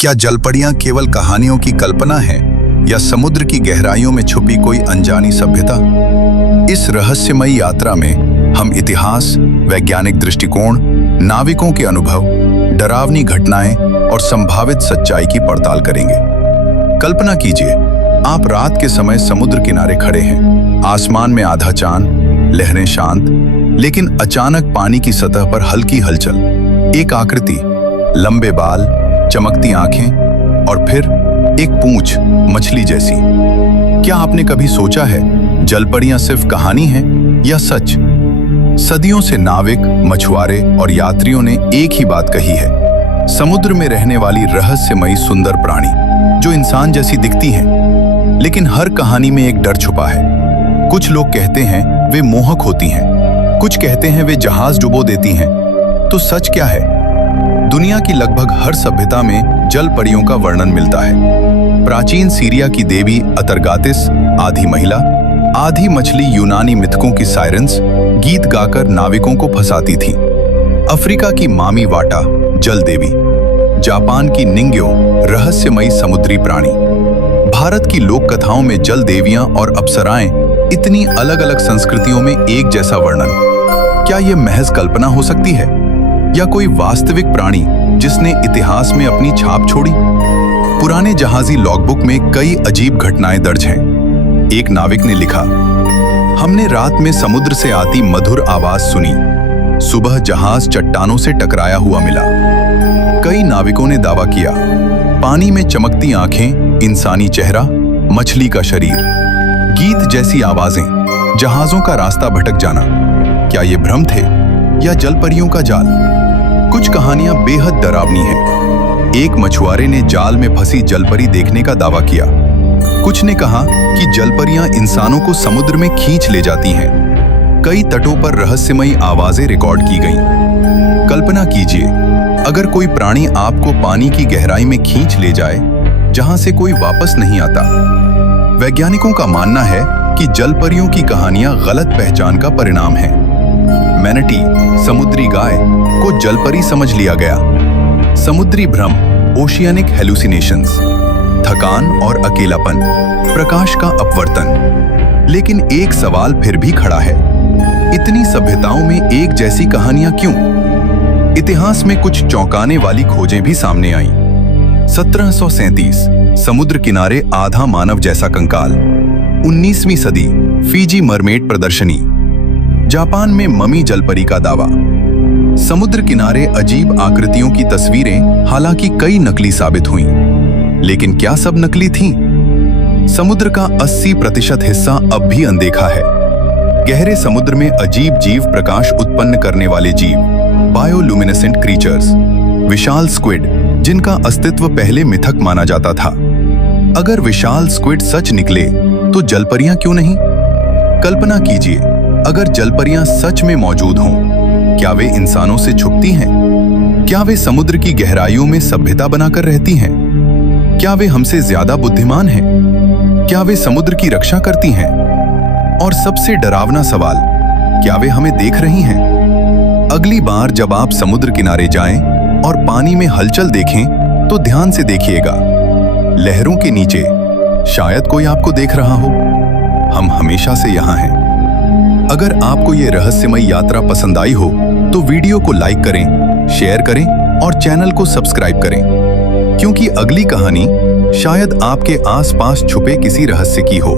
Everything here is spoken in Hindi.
क्या जलपरियां केवल कहानियों की कल्पना है या समुद्र की गहराइयों में छुपी कोई अनजानी सभ्यता? इस रहस्यमयी यात्रा में हम इतिहास, वैज्ञानिक दृष्टिकोण, नाविकों के अनुभव, डरावनी घटनाएं और संभावित सच्चाई की पड़ताल करेंगे। कल्पना कीजिए, आप रात के समय समुद्र किनारे खड़े हैं। आसमान में आधा चांद, लहरें शांत, लेकिन अचानक पानी की सतह पर हल्की हलचल। एक आकृति, लंबे बाल, चमकती आंखें और फिर एक पूंछ मछली जैसी। क्या आपने कभी सोचा है जलपरियां सिर्फ कहानी हैं या सच? सदियों से नाविक, मछुआरे और यात्रियों ने एक ही बात कही है, समुद्र में रहने वाली रहस्यमयी सुंदर प्राणी जो इंसान जैसी दिखती हैं। लेकिन हर कहानी में एक डर छुपा है। कुछ लोग कहते हैं वे मोहक होती हैं, कुछ कहते हैं वे जहाज डुबो देती हैं। तो सच क्या है? दुनिया की लगभग हर सभ्यता में जल परियों का वर्णन मिलता है। प्राचीन सीरिया की देवी अतरगातिस, आधी महिला, आधी मछली, यूनानी मिथकों की सायरन्स गीत गाकर नाविकों को फंसाती थीं। अफ्रीका की मामी वाटा, जल देवी, जापान की निंग्यो, रहस्यमयी समुद्री प्राणी। भारत की लोक कथाओं में जल देवियां और अप्सराएं, इतनी अलग अलग संस्कृतियों में एक जैसा वर्णन। क्या यह महज कल्पना हो सकती है या कोई वास्तविक प्राणी जिसने इतिहास में अपनी छाप छोड़ी? पुराने जहाजी लॉगबुक में कई अजीब घटनाएं दर्ज हैं। एक नाविक ने लिखा, हमने रात में समुद्र से आती मधुर आवाज सुनी। सुबह जहाज चट्टानों से टकराया हुआ मिला। कई नाविकों ने दावा किया, पानी में चमकती आंखें, इंसानी चेहरा, मछली का शरीर, गीत जैसी आवाजें, जहाजों का रास्ता भटक जाना। क्या ये भ्रम थे या जलपरियों का जाल? कुछ कहानियां बेहद डरावनी हैं। एक मछुआरे ने जाल में फंसी जलपरी देखने का दावा किया। कुछ ने कहा कि जलपरियां इंसानों को समुद्र में खींच ले जाती हैं। कई तटों पर रहस्यमयी आवाजें रिकॉर्ड की गईं। कल्पना कीजिए, अगर कोई प्राणी आपको पानी की गहराई में खींच ले जाए, जहां से कोई वापस नहीं आता। वैज्ञानिकों का मानना है कि जलपरियों की कहानियां गलत पहचान का परिणाम है। मैनटी, समुद्री गाय, को जलपरी समझ लिया गया। समुद्री भ्रम, ओशियनिक हेलुसिनेशंस, थकान और अकेलापन, प्रकाश का अपवर्तन। लेकिन एक सवाल फिर भी खड़ा है, इतनी सभ्यताओं में एक जैसी कहानियां क्यों? इतिहास में कुछ चौंकाने वाली खोजें भी सामने आईं। 1737, समुद्र किनारे आधा मानव जैसा कंकाल। 19वीं सदी, फीजी मरमेड प्रदर्शनी। जापान में ममी जलपरी का दावा। समुद्र किनारे अजीब आकृतियों की तस्वीरें हालांकि कई नकली साबित हुईं। लेकिन क्या सब नकली थीं? समुद्र का 80% हिस्सा अब भी अनदेखा है। गहरे समुद्र में अजीब जीव, प्रकाश उत्पन्न करने वाले जीव, बायोलुमिनेसेंट क्रीचर्स, विशाल स्क्विड, जिनका अस्तित्व पहले मिथक माना जाता था। अगर विशाल स्क्विड सच निकले तो जलपरियां क्यों नहीं? कल्पना कीजिए, अगर जलपरियां सच में मौजूद हों, क्या वे इंसानों से छुपती हैं? क्या वे समुद्र की गहराइयों में सभ्यता बनाकर रहती हैं? क्या वे हमसे ज्यादा बुद्धिमान हैं? क्या वे समुद्र की रक्षा करती हैं? और सबसे डरावना सवाल, क्या वे हमें देख रही हैं? अगली बार जब आप समुद्र किनारे जाएं और पानी में हलचल देखें तो ध्यान से देखिएगा। लहरों के नीचे शायद कोई आपको देख रहा हो। हम हमेशा से यहाँ हैं। अगर आपको ये रहस्यमयी यात्रा पसंद आई हो तो वीडियो को लाइक करें, शेयर करें और चैनल को सब्सक्राइब करें, क्योंकि अगली कहानी शायद आपके आसपास छुपे किसी रहस्य की हो।